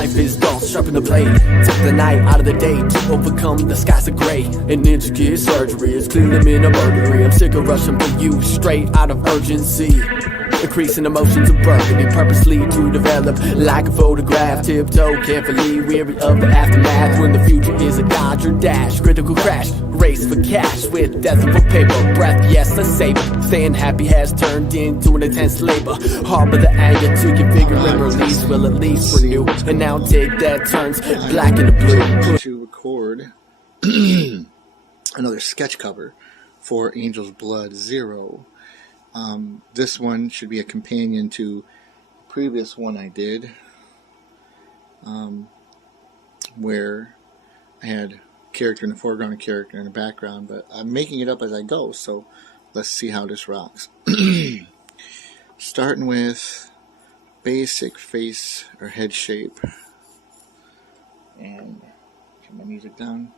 life is dull, sharpen the blade. Take the night out of the day to overcome the skies of gray. An intricate surgery, it's clean them in a burglary. I'm sick of rushing for you, straight out of urgency. Increasing emotions of burgundy, purposely to develop like a photograph. Tiptoe carefully, weary of the aftermath. When the future is a dodge or dash, critical crash, race for cash with death of a paper breath. Yes, a saber. Staying happy has turned into an intense labor. Harbor the anger to configure and release. Will at least renew, and now take that turns black and the blue. To record another sketch cover for Angel's Blood Zero. This one should be a companion to the previous one I did, where I had a character in the foreground, a character in the background, but I'm making it up as I go, so let's see how this rocks. Starting with basic face or head shape, and turn my music down.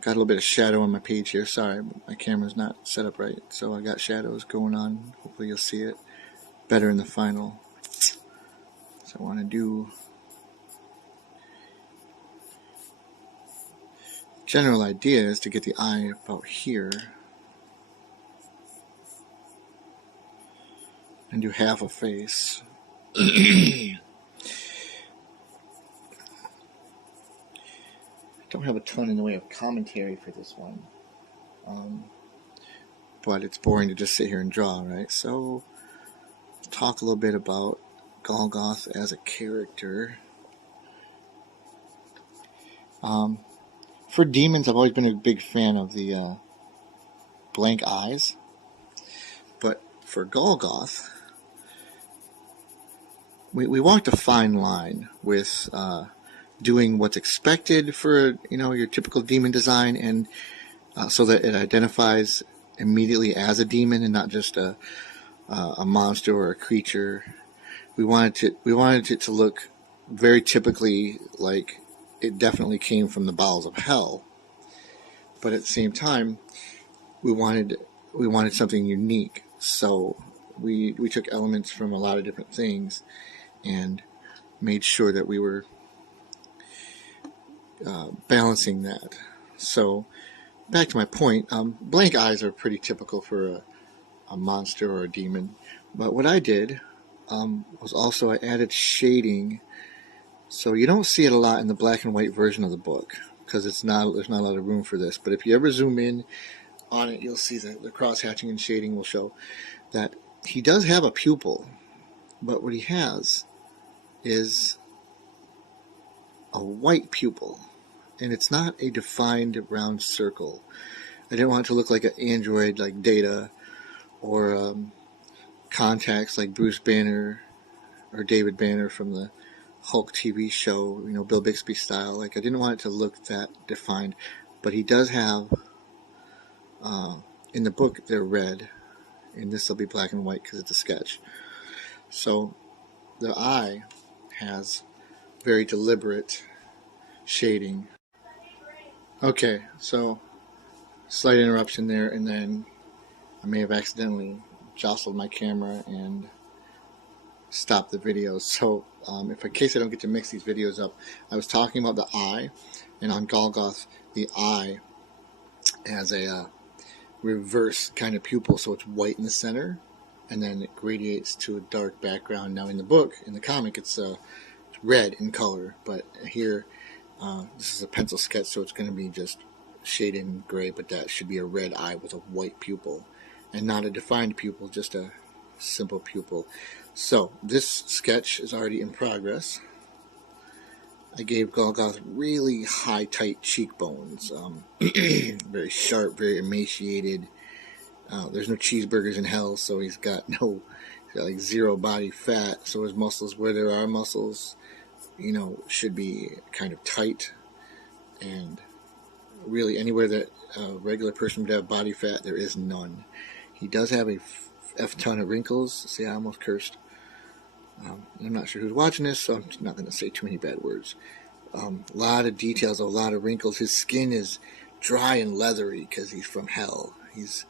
Got a little bit of shadow on my page here. Sorry, my camera's not set up right, so I got shadows going on. Hopefully you'll see it better in the final. So I want to do general idea is to get the eye about here and do half a face. Don't have a ton in the way of commentary for this one, but it's boring to just sit here and draw, right? So talk a little bit about Golgoth as a character. For demons, I've always been a big fan of the blank eyes, but for Golgoth, we walked a fine line with doing what's expected for your typical demon design, and so that it identifies immediately as a demon and not just a monster or a creature. We wanted it to look very typically like it definitely came from the bowels of hell, but at the same time we wanted something unique. So we took elements from a lot of different things and made sure that we were balancing that. So back to my point, blank eyes are pretty typical for a monster or a demon, but what I did was also I added shading. So you don't see it a lot in the black and white version of the book because there's not a lot of room for this, but if you ever zoom in on it, you'll see that the cross hatching and shading will show that he does have a pupil, but what he has is a white pupil, and it's not a defined round circle. I didn't want it to look like an android like Data, or contacts like Bruce Banner or David Banner from the Hulk TV show, Bill Bixby style. Like, I didn't want it to look that defined, but he does have, in the book they're red, and this will be black and white because it's a sketch. So the eye has very deliberate shading. Okay, so slight interruption there, and then I may have accidentally jostled my camera and stopped the video. So if in case I don't get to mix these videos up, I was talking about the eye, and on Golgoth the eye has a reverse kind of pupil, so it's white in the center and then it gradiates to a dark background. Now in the book, in the comic, it's red in color, but here this is a pencil sketch, so it's going to be just shaded in gray, but that should be a red eye with a white pupil and not a defined pupil, just a simple pupil. So this sketch is already in progress. I gave Golgoth really high, tight cheekbones, very sharp, very emaciated. There's no cheeseburgers in hell, so he's got like zero body fat. So his muscles, where there are muscles, should be kind of tight, and really anywhere that a regular person would have body fat, there is none. He does have a F-ton of wrinkles. See, I almost cursed. I'm not sure who's watching this, so I'm not going to say too many bad words. A lot of details, a lot of wrinkles. His skin is dry and leathery because he's from hell. He's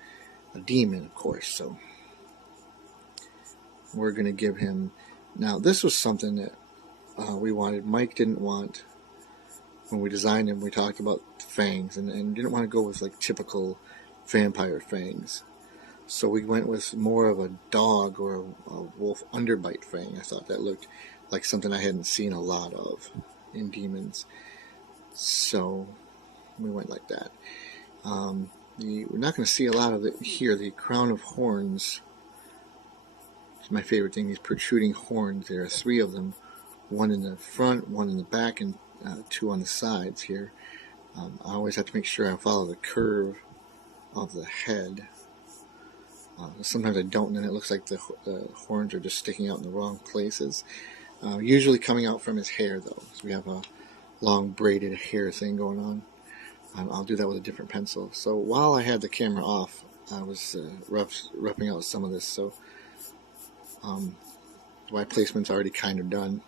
a demon, of course, so we're going to give him... Now, this was something that Mike didn't want, when we designed him, we talked about fangs, and didn't want to go with like typical vampire fangs. So we went with more of a dog or a wolf underbite fang. I thought that looked like something I hadn't seen a lot of in demons. So we went like that. We're not going to see a lot of it here. The crown of horns is my favorite thing. These protruding horns. There are 3 of them. 1 in the front, 1 in the back, and 2 on the sides here. I always have to make sure I follow the curve of the head. Sometimes I don't, and then it looks like the horns are just sticking out in the wrong places. Usually coming out from his hair, though. So we have a long braided hair thing going on. I'll do that with a different pencil. So while I had the camera off, I was roughing out some of this. So my placement's already kind of done.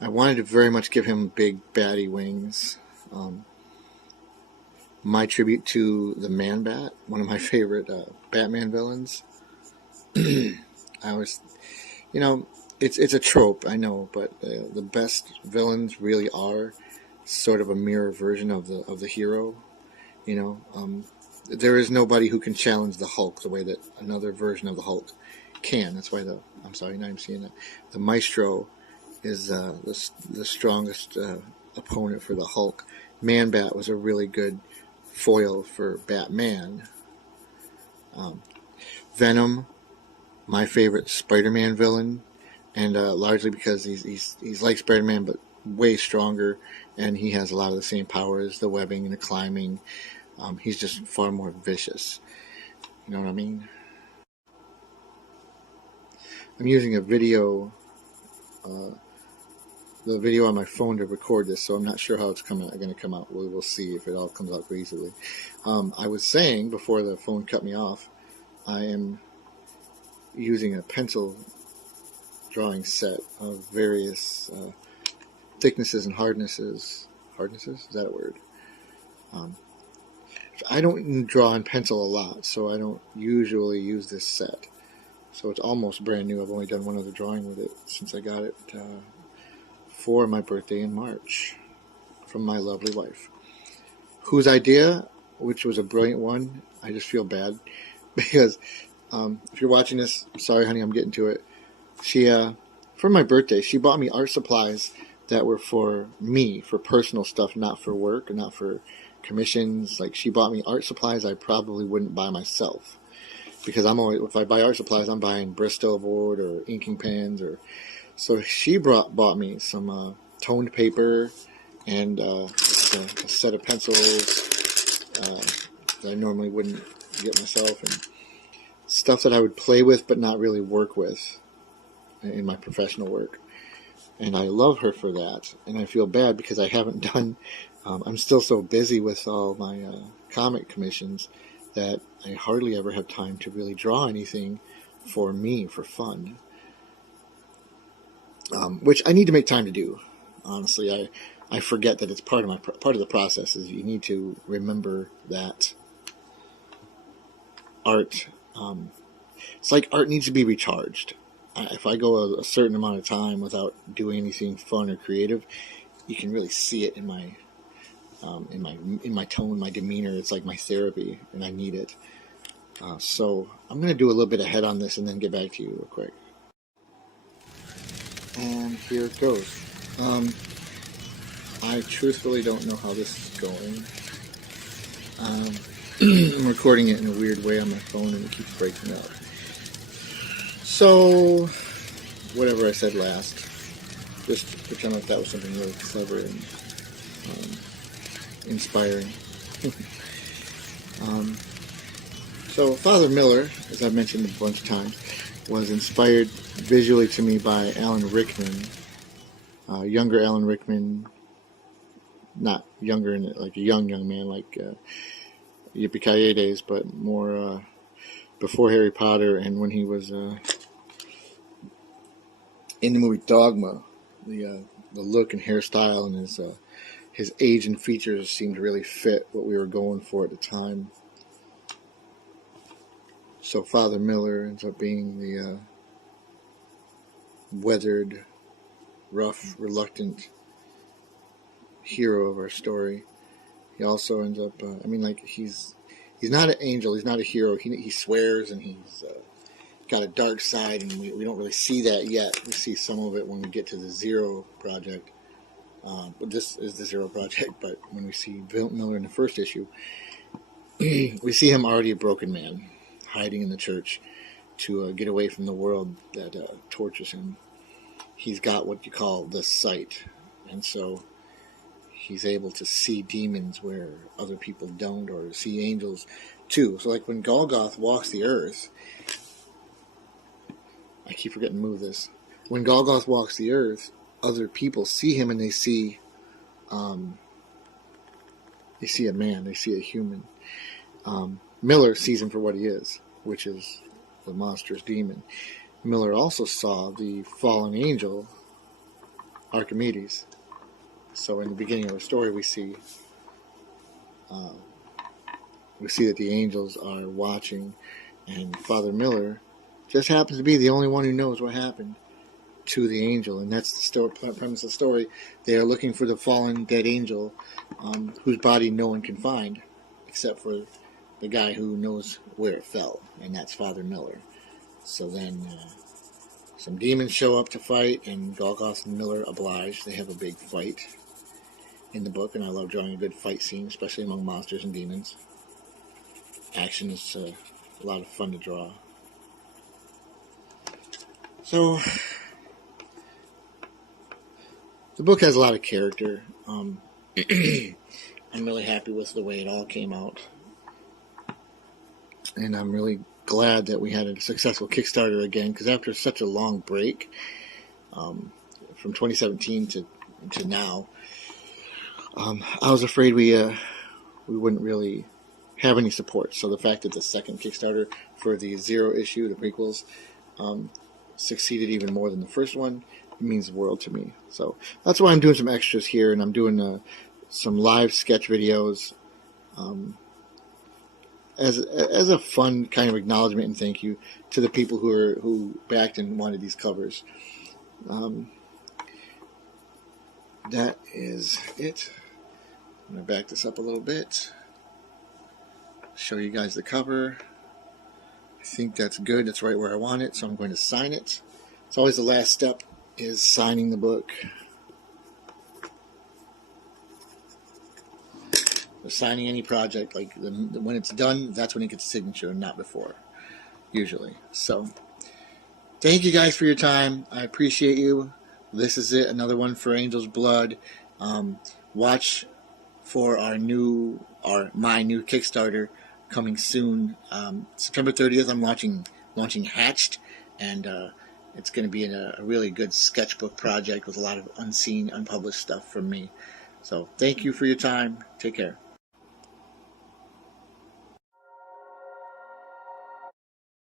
I wanted to very much give him big baddie wings. My tribute to the Man-Bat, one of my favorite Batman villains. I was, it's a trope, I know, but the best villains really are sort of a mirror version of the hero. There is nobody who can challenge the Hulk the way that another version of the Hulk can. That's why now I'm seeing that. The Maestro is the strongest opponent for the Hulk. Man-Bat was a really good foil for Batman. Venom, my favorite Spider-Man villain, and largely because he's like Spider-Man but way stronger, and he has a lot of the same powers, the webbing and the climbing. He's just far more vicious. You know what I mean? I'm using a video, the video on my phone to record this, so I'm not sure how it's going to come out. We'll see if it all comes out easily. I was saying before the phone cut me off, I am using a pencil drawing set of various thicknesses and hardnesses. Hardnesses? Is that a word? I don't draw in pencil a lot, so I don't usually use this set. So it's almost brand new. I've only done one other drawing with it since I got it for my birthday in March from my lovely wife, whose idea, which was a brilliant one. I just feel bad because if you're watching this, sorry honey, I'm getting to it. She for my birthday, she bought me art supplies that were for me, for personal stuff, not for work, or not for commissions. Like, she bought me art supplies I probably wouldn't buy myself, because if I buy art supplies, I'm buying Bristol board or inking pens, or so she bought me some toned paper and a set of pencils that I normally wouldn't get myself, and stuff that I would play with but not really work with in my professional work. And I love her for that, and I feel bad because I haven't done, I'm still so busy with all my comic commissions that I hardly ever have time to really draw anything for me, for fun. Which I need to make time to do. Honestly, I forget that it's part of the process. Is you need to remember that art. It's like art needs to be recharged. If I go a certain amount of time without doing anything fun or creative, you can really see it in my tone, my demeanor. It's like my therapy, and I need it. So I'm going to do a little bit ahead on this and then get back to you real quick. And here it goes. I truthfully don't know how this is going. I'm recording it in a weird way on my phone, and it keeps breaking up. So, whatever I said last, just pretend like that was something really clever and inspiring. So, Father Miller, as I've mentioned a bunch of times, was inspired visually to me by Alan Rickman, younger Alan Rickman, not younger in like a young man like Yippee-Ki-Yay days, but more before Harry Potter, and when he was in the movie Dogma. The look and hairstyle and his age and features seemed to really fit what we were going for at the time. So Father Miller ends up being the weathered, rough, reluctant hero of our story. He also ends up, he's not an angel, he's not a hero. He swears, and he's got a dark side, and we don't really see that yet. We see some of it when we get to the Zero Project. But this is the Zero Project, but when we see Miller in the first issue, we see him already a broken man, hiding in the church to get away from the world that tortures him. He's got what you call the sight, and so he's able to see demons where other people don't, or see angels too. So like when Golgoth walks the earth, I keep forgetting to move this. When Golgoth walks the earth, other people see him, and they see a man, they see a human. Miller sees him for what he is, which is the monstrous demon. Miller also saw the fallen angel, Archimedes. So in the beginning of our story, we see that the angels are watching, and Father Miller just happens to be the only one who knows what happened to the angel, and that's the story, premise of the story. They are looking for the fallen dead angel, whose body no one can find, except for the guy who knows where it fell, and that's Father Miller. So then some demons show up to fight, and Golgoth and Miller oblige. They have a big fight in the book, and I love drawing a good fight scene, especially among monsters and demons. Action is a lot of fun to draw. So the book has a lot of character. I'm really happy with the way it all came out, and I'm really glad that we had a successful Kickstarter again, because after such a long break, from 2017 to now, I was afraid we wouldn't really have any support. So the fact that the second Kickstarter for the Zero issue, the prequels, succeeded even more than the first one, it means the world to me. So that's why I'm doing some extras here, and I'm doing some live sketch videos as a fun kind of acknowledgement and thank you to the people who backed and wanted these covers. That is it. I'm going to back this up a little bit, show you guys the cover. I think that's good. That's right where I want it, so I'm going to sign it. It's always the last step, is signing the book. So signing any project, like when it's done, that's when it gets a signature, and not before, usually. So thank you guys for your time. I appreciate you. This is it, another one for Angel's Blood. Watch for my new Kickstarter coming soon. September 30th, I'm launching Hatched, and it's going to be a really good sketchbook project with a lot of unseen, unpublished stuff from me. So thank you for your time. Take care.